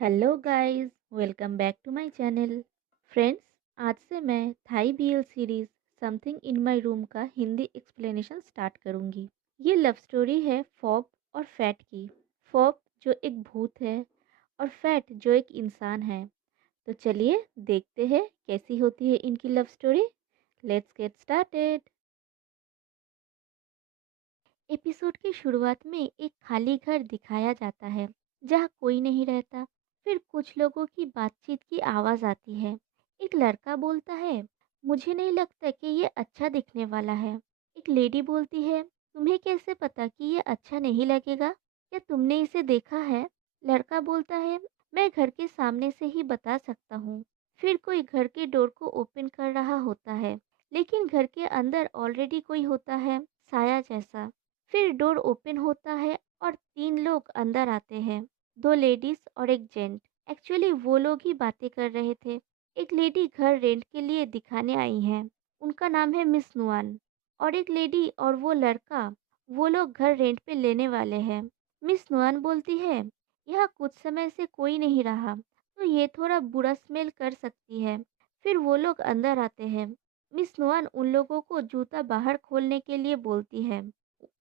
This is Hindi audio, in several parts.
Hello guys, welcome back to my channel. Friends, आज से मैं Thai BL series something in my room का हिंदी एक्सप्लेनेशन स्टार्ट करूंगी। ये लव स्टोरी है फॉब और फैट की। फॉब जो एक भूत है और फैट जो एक इंसान है। तो चलिए देखते हैं कैसी होती है इनकी love story. Let's get started. Episode की शुरुआत में एक खाली घर दिखाया जाता है जहाँ कोई नहीं रहता। फिर कुछ लोगों की बातचीत की आवाज आती है। एक लड़का बोलता है, मुझे नहीं लगता कि ये अच्छा दिखने वाला है। एक लेडी बोलती है, तुम्हें कैसे पता कि ये अच्छा नहीं लगेगा? क्या तुमने इसे देखा है? लड़का बोलता है, मैं घर के सामने से ही बता सकता हूँ। फिर कोई घर के डोर को ओपन कर रहा होता है, लेकिन घर के अंदर ऑलरेडी कोई होता है, साया जैसा। फिर डोर ओपन होता है और तीन लोग अंदर आते हैं, दो लेडीज और एक जेंट। एक्चुअली वो लोग ही बातें कर रहे थे। एक लेडी घर रेंट के लिए दिखाने आई हैं, उनका नाम है मिस नुआन। और एक लेडी और वो लड़का, वो लोग घर रेंट पे लेने वाले हैं। मिस नुआन बोलती है, यहाँ कुछ समय से कोई नहीं रहा, तो ये थोड़ा बुरा स्मेल कर सकती है। फिर वो लोग अंदर आते हैं। मिस नुआन उन लोगों को जूता बाहर खोलने के लिए बोलती है।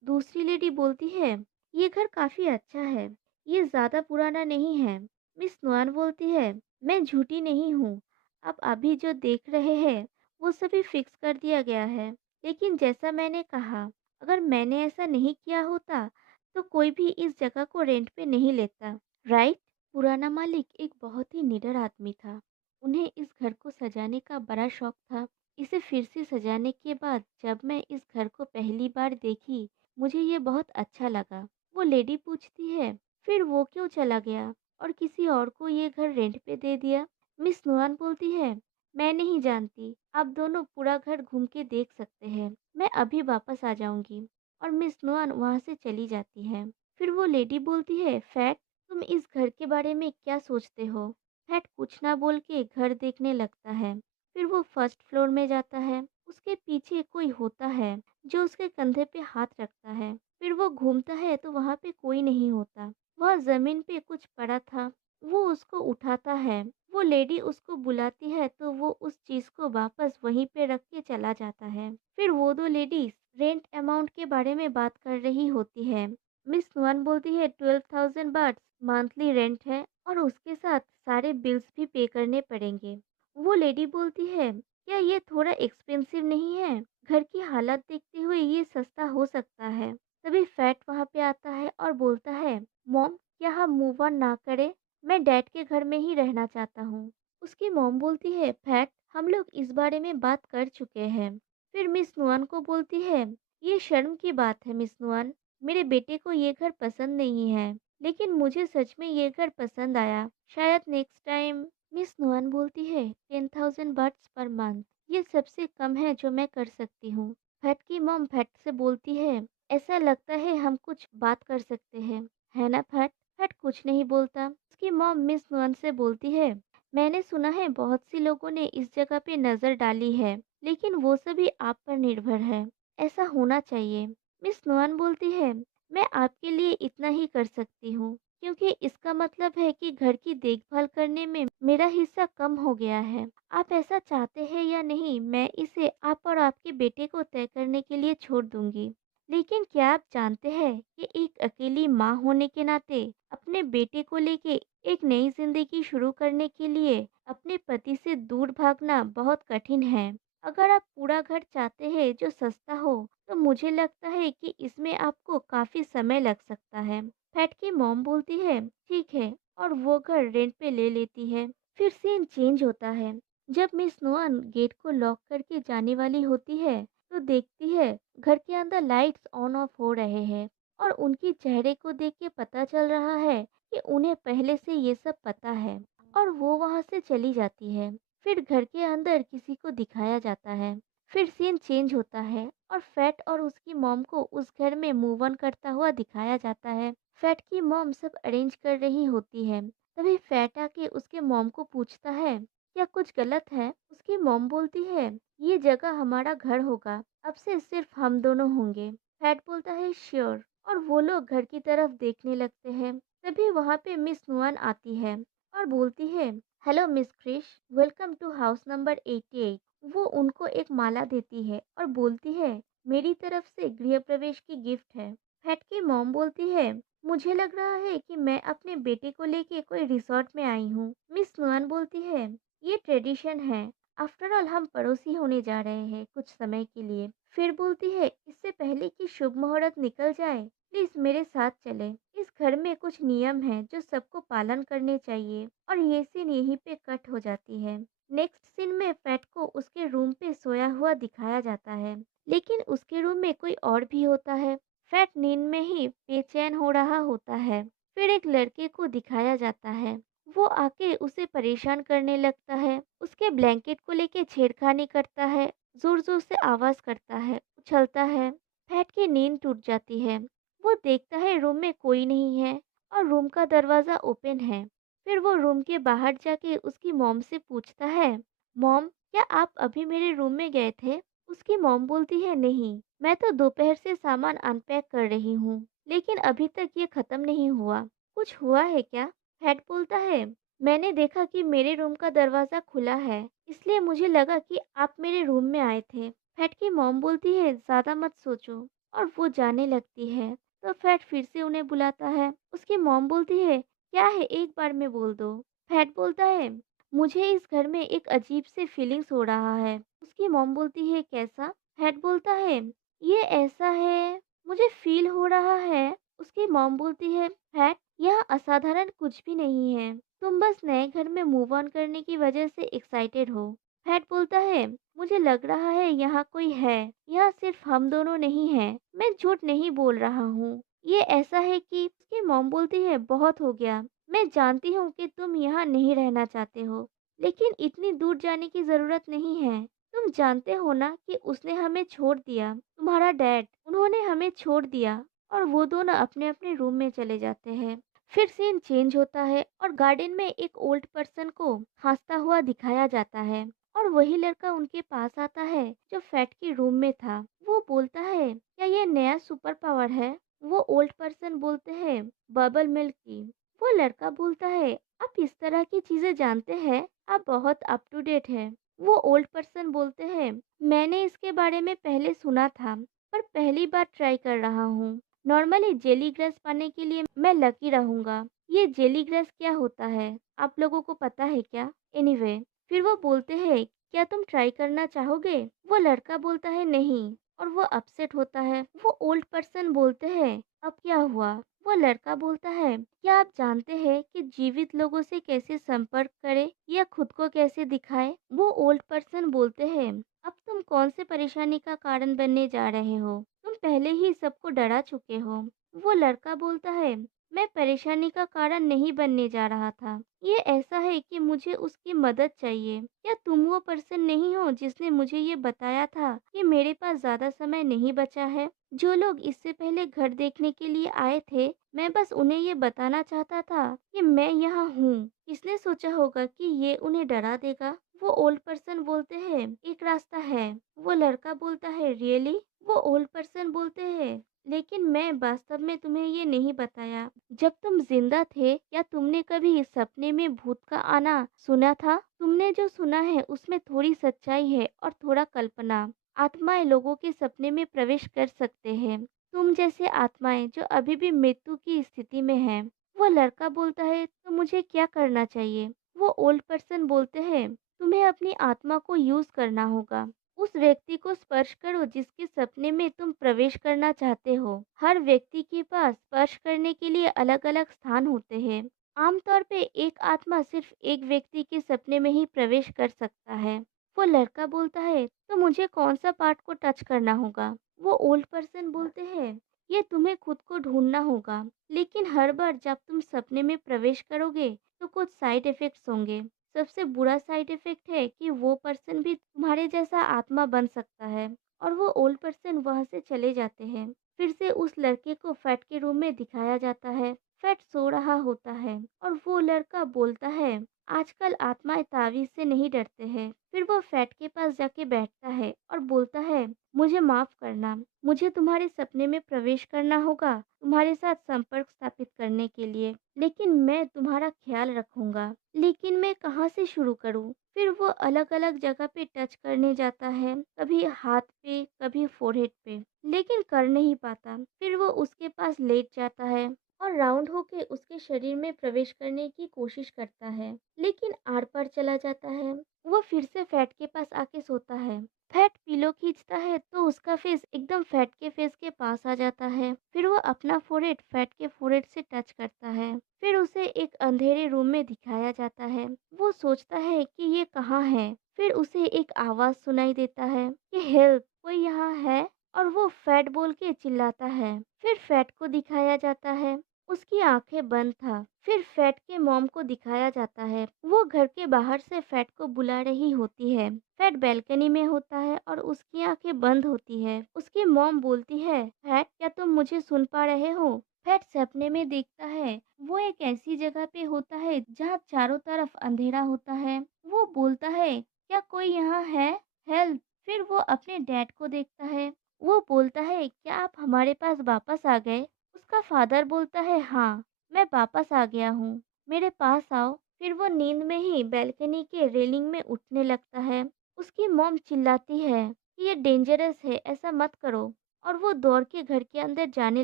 दूसरी लेडी बोलती है, ये घर काफी अच्छा है, ये ज्यादा पुराना नहीं है। मिस नुआन बोलती है, मैं झूठी नहीं हूँ। आप अभी जो देख रहे हैं वो सभी फिक्स कर दिया गया है। लेकिन जैसा मैंने कहा, अगर मैंने ऐसा नहीं किया होता तो कोई भी इस जगह को रेंट पे नहीं लेता, राइट? पुराना मालिक एक बहुत ही निडर आदमी था। उन्हें इस घर को सजाने का बड़ा शौक था। इसे फिर से सजाने के बाद जब मैं इस घर को पहली बार देखी, मुझे ये बहुत अच्छा लगा। वो लेडी पूछती है, फिर वो क्यों चला गया और किसी और को ये घर रेंट पे दे दिया? मिस नुआन बोलती है, मैं नहीं जानती, आप दोनों पूरा घर घूम के देख सकते हैं, मैं अभी वापस आ जाऊंगी। और मिस नुआन वहाँ से चली जाती है। फिर वो लेडी बोलती है, फैट, तुम इस घर के बारे में क्या सोचते हो? फैट कुछ ना बोल के घर देखने लगता है। फिर वो फर्स्ट फ्लोर में जाता है। उसके पीछे कोई होता है जो उसके कंधे पे हाथ रखता है। फिर वो घूमता है तो वहाँ पे कोई नहीं होता। वह जमीन पे कुछ पड़ा था। वो उसको उठाता है। वो लेडी उसको बुलाती है तो वो उस चीज को वापस वहीं पे रख के चला जाता है। फिर वो दो लेडीज रेंट अमाउंट के बारे में बात कर रही होती है। मिस नुआन बोलती है, 12,000 बाट्स मंथली रेंट है और उसके साथ सारे बिल्स भी पे करने पड़ेंगे। वो लेडी बोलती है, क्या ये थोड़ा एक्सपेंसिव नहीं है? घर की हालत देखते हुए ये सस्ता हो सकता है। तभी फैट वहाँ पे आता है और बोलता है, मॉम, क्या हम मूव ऑन ना करें? मैं डैड के घर में ही रहना चाहता हूँ। उसकी मॉम बोलती है, फैट, हम लोग इस बारे में बात कर चुके हैं। फिर मिस नुआन को बोलती है, ये शर्म की बात है मिस नुआन, मेरे बेटे को ये घर पसंद नहीं है, लेकिन मुझे सच में ये घर पसंद आया। शायद नेक्स्ट टाइम। मिस नुआन बोलती है, 10,000 बाट्स पर मंथ, ये सबसे कम है जो मैं कर सकती हूँ। फैट की मॉम फैट से बोलती है, ऐसा लगता है हम कुछ बात कर सकते हैं, है ना फैट? फैट कुछ नहीं बोलता। उसकी मॉम मिस नुआन से बोलती है, मैंने सुना है बहुत सी लोगों ने इस जगह पे नजर डाली है, लेकिन वो सभी आप पर निर्भर है। ऐसा होना चाहिए। मिस नुआन बोलती है, मैं आपके लिए इतना ही कर सकती हूँ, क्योंकि इसका मतलब है कि घर की देखभाल करने में मेरा हिस्सा कम हो गया है। आप ऐसा चाहते हैं या नहीं, मैं इसे आप और आपके बेटे को तय करने के लिए छोड़ दूंगी। लेकिन क्या आप जानते हैं कि एक अकेली माँ होने के नाते अपने बेटे को लेके एक नई जिंदगी शुरू करने के लिए अपने पति से दूर भागना बहुत कठिन है। अगर आप पूरा घर चाहते हैं जो सस्ता हो, तो मुझे लगता है कि इसमें आपको काफी समय लग सकता है। फैट की मॉम बोलती है, ठीक है, और वो घर रेंट पे ले लेती है। फिर सीन चेंज होता है। जब मिस नुअन गेट को लॉक करके जाने वाली होती है, तो देखती है घर के अंदर लाइट्स ऑन ऑफ हो रहे हैं और उनके चेहरे को देख के पता चल रहा है कि उन्हें पहले से ये सब पता है। और वो वहां से चली जाती है। फिर घर के अंदर किसी को दिखाया जाता है। फिर सीन चेंज होता है और फैट और उसकी मॉम को उस घर में मूव ऑन करता हुआ दिखाया जाता है। फैट की मॉम सब अरेंज कर रही होती है। तभी फैट आके उसके मॉम को पूछता है, क्या कुछ गलत है? उसकी मॉम बोलती है, ये जगह हमारा घर होगा, अब से सिर्फ हम दोनों होंगे। फैट बोलता है, श्योर। और वो लोग घर की तरफ देखने लगते हैं। तभी वहाँ पे मिस नुआन आती है और बोलती है, hello miss Krish, welcome to house number 88। वो उनको एक माला देती है और बोलती है, मेरी तरफ से गृह प्रवेश की गिफ्ट है। फैट की मॉम बोलती है, मुझे लग रहा है कि मैं अपने बेटे को लेके कोई रिसोर्ट में आई हूँ। मिस नुआन बोलती है, ये ट्रेडिशन है, आफ्टर ऑल हम पड़ोसी होने जा रहे हैं कुछ समय के लिए। फिर बोलती है, इससे पहले कि शुभ मुहूर्त निकल जाए, प्लीज मेरे साथ चले। इस घर में कुछ नियम हैं जो सबको पालन करने चाहिए। और ये सीन यहीं पे कट हो जाती है। नेक्स्ट सीन में फैट को उसके रूम पे सोया हुआ दिखाया जाता है, लेकिन उसके रूम में कोई और भी होता है। फैट नींद में ही बेचैन हो रहा होता है। फिर एक लड़के को दिखाया जाता है, वो आके उसे परेशान करने लगता है, उसके ब्लैंकेट को लेके छेड़खानी करता है, जोर जोर से आवाज करता है, उछलता है। फैट की नींद टूट जाती है। वो देखता है रूम में कोई नहीं है और रूम का दरवाजा ओपन है। फिर वो रूम के बाहर जाके उसकी मॉम से पूछता है, मॉम क्या आप अभी मेरे रूम में गए थे? उसकी मॉम बोलती है, नहीं, मैं तो दोपहर से सामान अनपैक कर रही हूँ, लेकिन अभी तक ये खत्म नहीं हुआ। कुछ हुआ है क्या? फैट बोलता है, मैंने देखा कि मेरे रूम का दरवाजा खुला है, इसलिए मुझे लगा कि आप मेरे रूम में आए थे। फैट की मॉम बोलती है, ज्यादा मत सोचो, और वो जाने लगती है। तो फैट फिर से उन्हें बुलाता है। उसकी मॉम बोलती है, क्या है, एक बार में बोल दो। फैट बोलता है, मुझे इस घर में एक अजीब से फीलिंग्स हो रहा है। उसकी मॉम बोलती है, कैसा? फैट बोलता है, ये ऐसा है, मुझे फील हो रहा है। उसकी मॉम बोलती है, फैट, यहाँ असाधारण कुछ भी नहीं है, तुम बस नए घर में मूव ऑन करने की वजह से एक्साइटेड हो। फैट बोलता है, मुझे लग रहा है यहाँ कोई है, यहाँ सिर्फ हम दोनों नहीं हैं, मैं झूठ नहीं बोल रहा हूँ। ये ऐसा है कि उसकी मॉम बोलती है, बहुत हो गया, मैं जानती हूँ कि तुम यहाँ नहीं रहना चाहते हो, लेकिन इतनी दूर जाने की जरूरत नहीं है। तुम जानते हो ना कि उसने हमें छोड़ दिया, तुम्हारा डैड, उन्होंने हमें छोड़ दिया। और वो दोनों अपने अपने रूम में चले जाते हैं। फिर सीन चेंज होता है और गार्डन में एक ओल्ड पर्सन को हंसता हुआ दिखाया जाता है। और वही लड़का उनके पास आता है जो फैट के रूम में था। वो बोलता है, क्या ये नया सुपर पावर है? वो ओल्ड पर्सन बोलते हैं, बबल मिल्क की। वो लड़का बोलता है, आप इस तरह की चीजें जानते हैं, आप बहुत अप टू डेट है। वो ओल्ड पर्सन बोलते हैं, मैंने इसके बारे में पहले सुना था, पर पहली बार ट्राई कर रहा हूँ। नॉर्मली जेली ग्रास पाने के लिए मैं लकी रहूंगा। ये जेली ग्रास क्या होता है, आप लोगों को पता है क्या? एनीवे, फिर वो बोलते हैं, क्या तुम ट्राई करना चाहोगे? वो लड़का बोलता है, नहीं, और वो अपसेट होता है। वो ओल्ड पर्सन बोलते हैं, अब क्या हुआ? वो लड़का बोलता है, क्या आप जानते हैं कि जीवित लोगों से कैसे संपर्क करें या खुद को कैसे दिखाए? वो ओल्ड पर्सन बोलते हैं, अब तुम कौन से परेशानी का कारण बनने जा रहे हो? तुम पहले ही सबको डरा चुके हो। वो लड़का बोलता है, मैं परेशानी का कारण नहीं बनने जा रहा था। ये ऐसा है कि मुझे उसकी मदद चाहिए। क्या तुम वो पर्सन नहीं हो जिसने मुझे ये बताया था कि मेरे पास ज्यादा समय नहीं बचा है? जो लोग इससे पहले घर देखने के लिए आए थे, मैं बस उन्हें ये बताना चाहता था कि मैं यहाँ हूँ। किसने सोचा होगा कि ये उन्हें डरा देगा? वो ओल्ड पर्सन बोलते हैं, एक रास्ता है। वो लड़का बोलता है, रियली? वो ओल्ड पर्सन बोलते हैं, लेकिन मैं वास्तव में तुम्हें ये नहीं बताया। जब तुम जिंदा थे, क्या तुमने कभी सपने में भूत का आना सुना था? तुमने जो सुना है उसमें थोड़ी सच्चाई है और थोड़ा कल्पना। आत्माएं लोगों के सपने में प्रवेश कर सकते हैं, तुम जैसे आत्माएं जो अभी भी मृत्यु की स्थिति में हैं। वो लड़का बोलता है, तो मुझे क्या करना चाहिए? वो ओल्ड पर्सन बोलते हैं, तुम्हें अपनी आत्मा को यूज करना होगा। उस व्यक्ति को स्पर्श करो जिसके सपने में तुम प्रवेश करना चाहते हो। हर व्यक्ति के पास स्पर्श करने के लिए अलग अलग स्थान होते हैं। आमतौर पे एक आत्मा सिर्फ एक व्यक्ति के सपने में ही प्रवेश कर सकता है। वो लड़का बोलता है, तो मुझे कौन सा पार्ट को टच करना होगा? वो ओल्ड पर्सन बोलते हैं, ये तुम्हें खुद को ढूंढना होगा, लेकिन हर बार जब तुम सपने में प्रवेश करोगे तो कुछ साइड इफेक्ट्स होंगे। सबसे बुरा साइड इफेक्ट है कि वो पर्सन भी तुम्हारे जैसा आत्मा बन सकता है। और वो ओल्ड पर्सन वहां से चले जाते हैं। फिर से उस लड़के को फैट के रूम में दिखाया जाता है। फैट सो रहा होता है और वो लड़का बोलता है, आजकल आत्माएं तावीज से नहीं डरते हैं। फिर वो फैट के पास जाके बैठता है और बोलता है, मुझे माफ करना, मुझे तुम्हारे सपने में प्रवेश करना होगा तुम्हारे साथ संपर्क स्थापित करने के लिए, लेकिन मैं तुम्हारा ख्याल रखूंगा। लेकिन मैं कहाँ से शुरू करूँ? फिर वो अलग अलग जगह पे टच करने जाता है, कभी हाथ पे कभी फोरहेड पे, लेकिन कर नहीं पाता। फिर वो उसके पास लेट जाता है और राउंड होके उसके शरीर में प्रवेश करने की कोशिश करता है, लेकिन आर पार चला जाता है। वो फिर से फैट के पास आके सोता है। फैट पिलो खींचता है तो उसका फेस एकदम फैट के फेस के पास आ जाता है। फिर वो अपना फोrehead फैट के फोrehead से टच करता है। फिर उसे एक अंधेरे रूम में दिखाया जाता है। वो सोचता है कि ये कहाँ है। फिर उसे एक आवाज सुनाई देता है कि हेल्प, कोई यहाँ है। और वो फैट बोल के चिल्लाता है। फिर फैट को दिखाया जाता है, उसकी आंखें बंद था। फिर फैट के मॉम को दिखाया जाता है, वो घर के बाहर से फैट को बुला रही होती है। फैट बैल्कनी में होता है और उसकी आंखें बंद होती है। उसकी मॉम बोलती है, फैट क्या तुम मुझे सुन पा रहे हो? फैट सपने में देखता है, वो एक ऐसी जगह पे होता है जहाँ चारों तरफ अंधेरा होता है। वो बोलता है, क्या कोई यहाँ है? हेल्प। फिर वो अपने डैड को देखता है। वो बोलता है, क्या आप हमारे पास वापस आ गए? उसका फादर बोलता है, हाँ, मैं वापस आ गया हूँ, मेरे पास आओ। फिर वो नींद में ही बैल्कनी के रेलिंग में उठने लगता है। उसकी मॉम चिल्लाती है कि ये डेंजरस है, ऐसा मत करो। और वो दौड़ के घर के अंदर जाने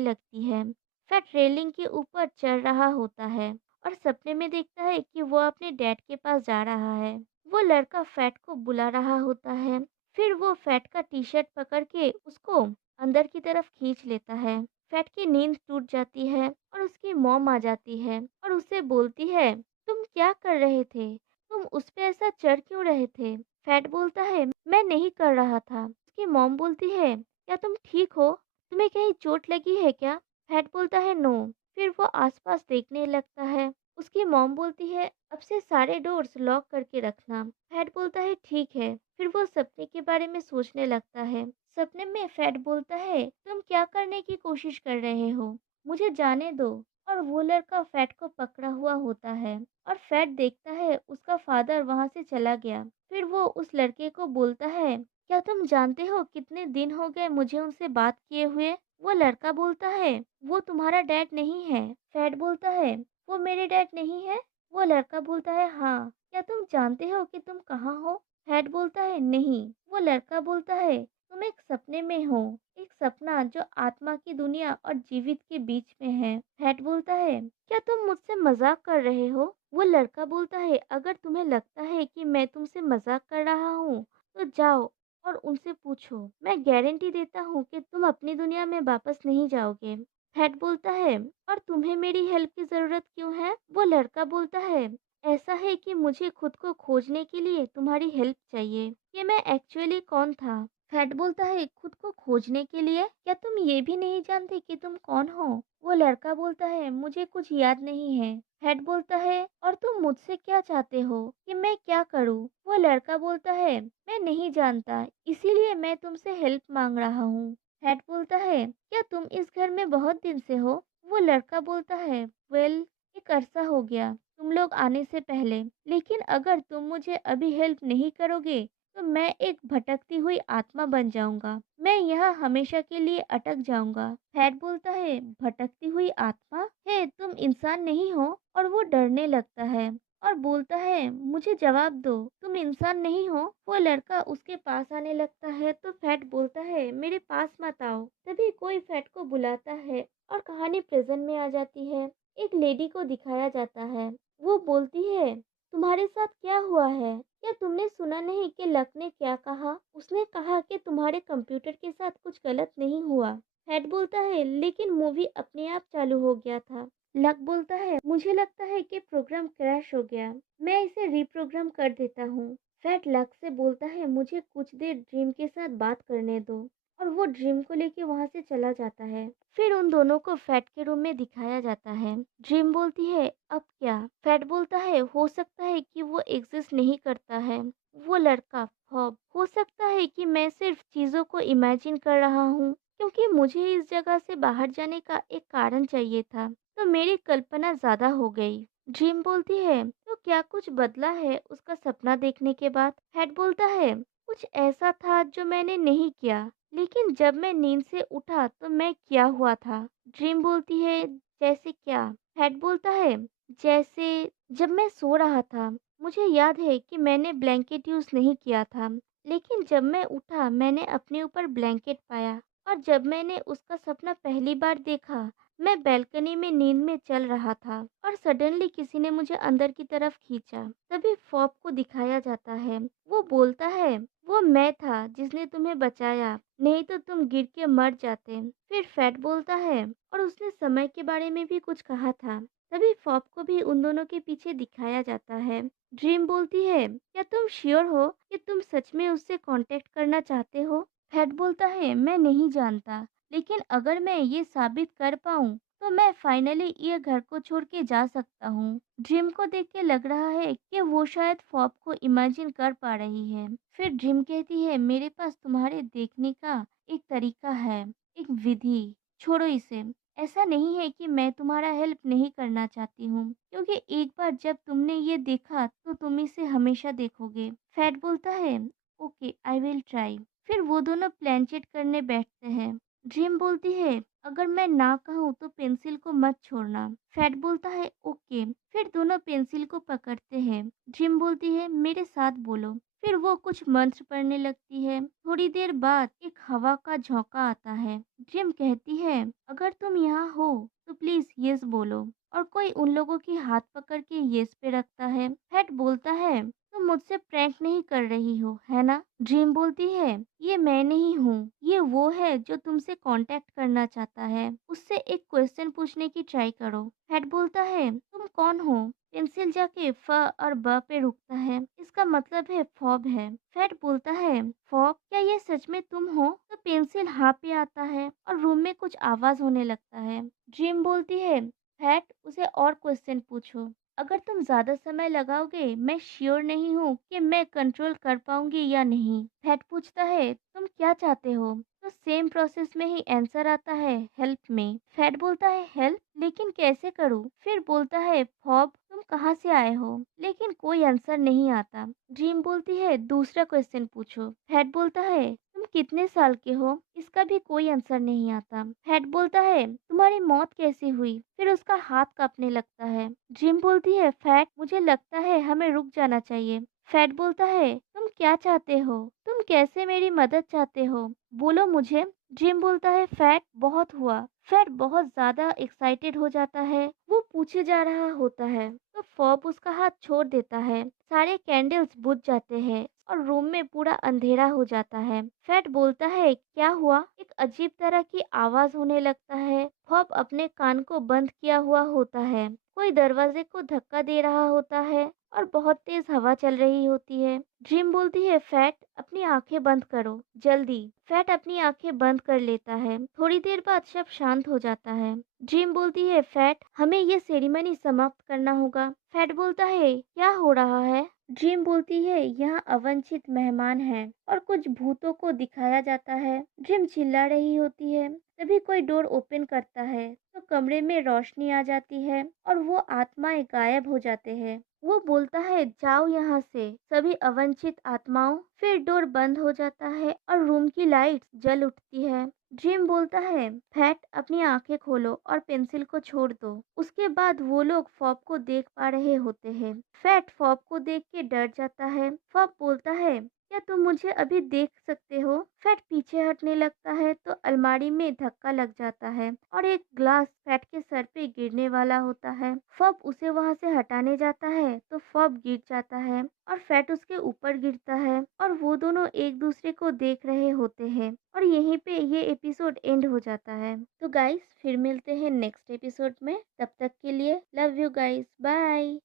लगती है। फैट रेलिंग के ऊपर चढ़ रहा होता है और सपने में देखता है कि वो अपने डैड के पास जा रहा है। वो लड़का फैट को बुला रहा होता है। फिर वो फैट का टी शर्ट पकड़ के उसको अंदर की तरफ खींच लेता है। फैट की नींद टूट जाती है और उसकी मॉम आ जाती है और उसे बोलती है, तुम क्या कर रहे थे? तुम उस पे ऐसा चढ़ क्यों रहे थे? फैट बोलता है, मैं नहीं कर रहा था। उसकी मॉम बोलती है, क्या तुम ठीक हो? तुम्हें कहीं चोट लगी है क्या? फैट बोलता है, नो। फिर वो आसपास देखने लगता है। उसकी मॉम बोलती है, अब से सारे डोर्स लॉक करके रखना। फैट बोलता है, ठीक है। फिर वो सपने के बारे में सोचने लगता है। सपने में फैट बोलता है, तुम क्या करने की कोशिश कर रहे हो? मुझे जाने दो। और वो लड़का फैट को पकड़ा हुआ होता है और फैट देखता है उसका फादर वहां से चला गया। फिर वो उस लड़के को बोलता है, क्या तुम जानते हो कितने दिन हो गए मुझे उनसे बात किए हुए? वो लड़का बोलता है, वो तुम्हारा डैड नहीं है। फैट बोलता है, वो मेरे डैड नहीं है? वो लड़का बोलता है, हाँ। क्या तुम जानते हो कि तुम कहाँ हो? फैट बोलता है, नहीं। वो लड़का बोलता है, तुम एक सपने में हो, एक सपना जो आत्मा की दुनिया और जीवित के बीच में है। फैट बोलता है, क्या तुम मुझसे मजाक कर रहे हो? वो लड़का बोलता है, अगर तुम्हें लगता है कि मैं तुमसे मजाक कर रहा हूँ तो जाओ और उनसे पूछो, मैं गारंटी देता हूँ कि तुम अपनी दुनिया में वापस नहीं जाओगे। फैट बोलता है, और तुम्हें मेरी हेल्प की जरूरत क्यों है? वो लड़का बोलता है, ऐसा है कि मुझे खुद को खोजने के लिए तुम्हारी हेल्प चाहिए कि मैं एक्चुअली कौन था। फैट बोलता है, खुद को खोजने के लिए? क्या तुम ये भी नहीं जानते कि तुम कौन हो? वो लड़का बोलता है, मुझे कुछ याद नहीं है। फैट बोलता है, और तुम मुझसे क्या चाहते हो कि मैं क्या करूं? वो लड़का बोलता है, मैं नहीं जानता, इसीलिए मैं तुमसे हेल्प मांग रहा हूँ। फैट बोलता है, क्या तुम इस घर में बहुत दिन से हो? वो लड़का बोलता है, वेल, एक अरसा हो गया तुम लोग आने से पहले, लेकिन अगर तुम मुझे अभी हेल्प नहीं करोगे तो मैं एक भटकती हुई आत्मा बन जाऊंगा। मैं यहाँ हमेशा के लिए अटक जाऊंगा। फैट बोलता है, भटकती हुई आत्मा है, तुम इंसान नहीं हो? और वो डरने लगता है और बोलता है, मुझे जवाब दो, तुम इंसान नहीं हो? वो लड़का उसके पास आने लगता है तो फैट बोलता है, मेरे पास मत आओ। तभी कोई फैट को बुलाता है और कहानी प्रेजेंट में आ जाती है। एक लेडी को दिखाया जाता है। वो बोलती है, तुम्हारे साथ क्या हुआ है? क्या तुमने सुना नहीं कि लक ने क्या कहा? उसने कहा कि तुम्हारे कंप्यूटर के साथ कुछ गलत नहीं हुआ। हेड बोलता है, लेकिन मूवी अपने आप चालू हो गया था। लक बोलता है, मुझे लगता है कि प्रोग्राम क्रैश हो गया, मैं इसे रीप्रोग्राम कर देता हूँ। फैट लक से बोलता है, मुझे कुछ देर ड्रीम के साथ बात करने दो। और वो ड्रीम को लेके वहां से चला जाता है। फिर उन दोनों को फैट के रूम में दिखाया जाता है। ड्रीम बोलती है, अब क्या? फैट बोलता है, हो सकता है कि वो एग्जिस्ट नहीं करता है। वो लड़का, ख्वाब, हो सकता है कि मैं सिर्फ चीजों को इमेजिन कर रहा हूँ, क्योंकि मुझे इस जगह से बाहर जाने का एक कारण चाहिए था। तो मेरी कल्पना ज्यादा हो गई। ड्रीम बोलती है, तो क्या कुछ बदला है उसका सपना देखने के बाद? फैट बोलता है, कुछ ऐसा था जो मैंने नहीं किया, लेकिन जब मैं नींद से उठा तो मैं क्या हुआ था। ड्रीम बोलती है, जैसे क्या? फैट बोलता है, जैसे जब मैं सो रहा था, मुझे याद है कि मैंने ब्लैंकेट यूज नहीं किया था, लेकिन जब मैं उठा मैंने अपने ऊपर ब्लैंकेट पाया। और जब मैंने उसका सपना पहली बार देखा, मैं बैल्कनी में नींद में चल रहा था और सडनली किसी ने मुझे अंदर की तरफ खींचा। तभी फॉब को दिखाया जाता है। वो बोलता है, वो मैं था जिसने तुम्हें बचाया, नहीं तो तुम गिर के मर जाते। फिर फैट बोलता है, और उसने समय के बारे में भी कुछ कहा था। तभी फॉब को भी उन दोनों के पीछे दिखाया जाता है। ड्रीम बोलती है, क्या तुम श्योर हो कि तुम सच में उससे कांटेक्ट करना चाहते हो? फैट बोलता है, मैं नहीं जानता, लेकिन अगर मैं ये साबित कर पाऊँ तो मैं फाइनली ये घर को छोड़ के जा सकता हूँ। ड्रीम को देख के लग रहा है कि वो शायद फॉब को इमेजिन कर पा रही है। फिर ड्रीम कहती है, मेरे पास तुम्हारे देखने का एक तरीका है, एक विधि। छोड़ो इसे। ऐसा नहीं है कि मैं तुम्हारा हेल्प नहीं करना चाहती हूँ, क्योंकि एक बार जब तुमने ये देखा तो तुम इसे हमेशा देखोगे। फैट बोलता है, ओके आई विल ट्राई। फिर वो दोनों प्लान चेट करने बैठते हैं। ड्रीम बोलती है, अगर मैं ना कहूँ तो पेंसिल को मत छोड़ना। फैट बोलता है, ओके। फिर दोनों पेंसिल को पकड़ते हैं। ड्रीम बोलती है, मेरे साथ बोलो। फिर वो कुछ मंत्र पढ़ने लगती है। थोड़ी देर बाद एक हवा का झोंका आता है। ड्रीम कहती है, अगर तुम यहाँ हो तो प्लीज यस बोलो। और कोई उन लोगों की हाथ पकड़ के यस पे रखता है। फैट बोलता है, तुम मुझसे प्रैंक नहीं कर रही हो, है ना? ड्रीम बोलती है, ये मैं नहीं हूँ, ये वो है जो तुमसे कांटेक्ट करना चाहता है। उससे एक क्वेश्चन पूछने की ट्राई करो। फैट बोलता है, तुम कौन हो? पेंसिल जाके फ और ब पे रुकता है। इसका मतलब है फॉब है। फैट बोलता है, फॉब, क्या ये सच में तुम हो? तो पेंसिल हाँ पे आता है और रूम में कुछ आवाज होने लगता है। ड्रीम बोलती है, फैट, उसे और क्वेश्चन पूछो। अगर तुम ज्यादा समय लगाओगे मैं श्योर नहीं हूँ कि मैं कंट्रोल कर पाऊंगी या नहीं। फैट पूछता है, तुम क्या चाहते हो? तो सेम प्रोसेस में ही आंसर आता है, हेल्प में। फैट बोलता है, हेल्प, लेकिन कैसे करूँ? फिर बोलता है, फॉब, तुम कहाँ से आए हो? लेकिन कोई आंसर नहीं आता। ड्रीम बोलती है, दूसरा क्वेश्चन पूछो। फैट बोलता है, तुम कितने साल के हो? इसका भी कोई आंसर नहीं आता। फैट बोलता है, तुम्हारी मौत कैसे हुई? फिर उसका हाथ कांपने लगता है। ड्रीम बोलती है, फैट, मुझे लगता है हमें रुक जाना चाहिए। फैट बोलता है, तुम क्या चाहते हो? तुम कैसे मेरी मदद चाहते हो? बोलो मुझे। ड्रीम बोलता है, फैट, बहुत हुआ। फैट बहुत ज्यादा एक्साइटेड हो जाता है। वो पूछे जा रहा होता है तो फॉब उसका हाथ छोड़ देता है। सारे कैंडल्स बुझ जाते हैं और रूम में पूरा अंधेरा हो जाता है। फैट बोलता है, क्या हुआ? एक अजीब तरह की आवाज होने लगता है। फॉब अपने कान को बंद किया हुआ होता है। कोई दरवाजे को धक्का दे रहा होता है और बहुत तेज हवा चल रही होती है। ड्रीम बोलती है, फैट, अपनी आंखें बंद करो, जल्दी। फैट अपनी आंखें बंद कर लेता है। थोड़ी देर बाद सब शांत हो जाता है। ड्रीम बोलती है, फैट, हमें ये सेरेमनी समाप्त करना होगा। फैट बोलता है, क्या हो रहा है? ड्रीम बोलती है, यहाँ अवांछित मेहमान हैं और कुछ भूतों को दिखाया जाता है। ड्रीम चिल्ला रही होती है। तभी कोई डोर ओपन करता है तो कमरे में रोशनी आ जाती है और वो आत्माएं गायब हो जाते हैं। वो बोलता है, जाओ यहाँ से सभी अवांछित आत्माओं। फिर डोर बंद हो जाता है और रूम की लाइट्स जल उठती है। ड्रीम बोलता है, फैट, अपनी आंखें खोलो और पेंसिल को छोड़ दो। उसके बाद वो लोग फॉब को देख पा रहे होते हैं। फैट फॉब को देख के डर जाता है। फॉब बोलता है, क्या तुम मुझे अभी देख सकते हो? फैट पीछे हटने लगता है तो अलमारी में धक्का लग जाता है और एक ग्लास फैट के सर पे गिरने वाला होता है। फॉब उसे वहां से हटाने जाता है तो फॉब गिर जाता है और फैट उसके ऊपर गिरता है और वो दोनों एक दूसरे को देख रहे होते हैं और यहीं पे ये एपिसोड एंड हो जाता है। तो गाइस, फिर मिलते हैं नेक्स्ट एपिसोड में। तब तक के लिए लव यू गाइस, बाय।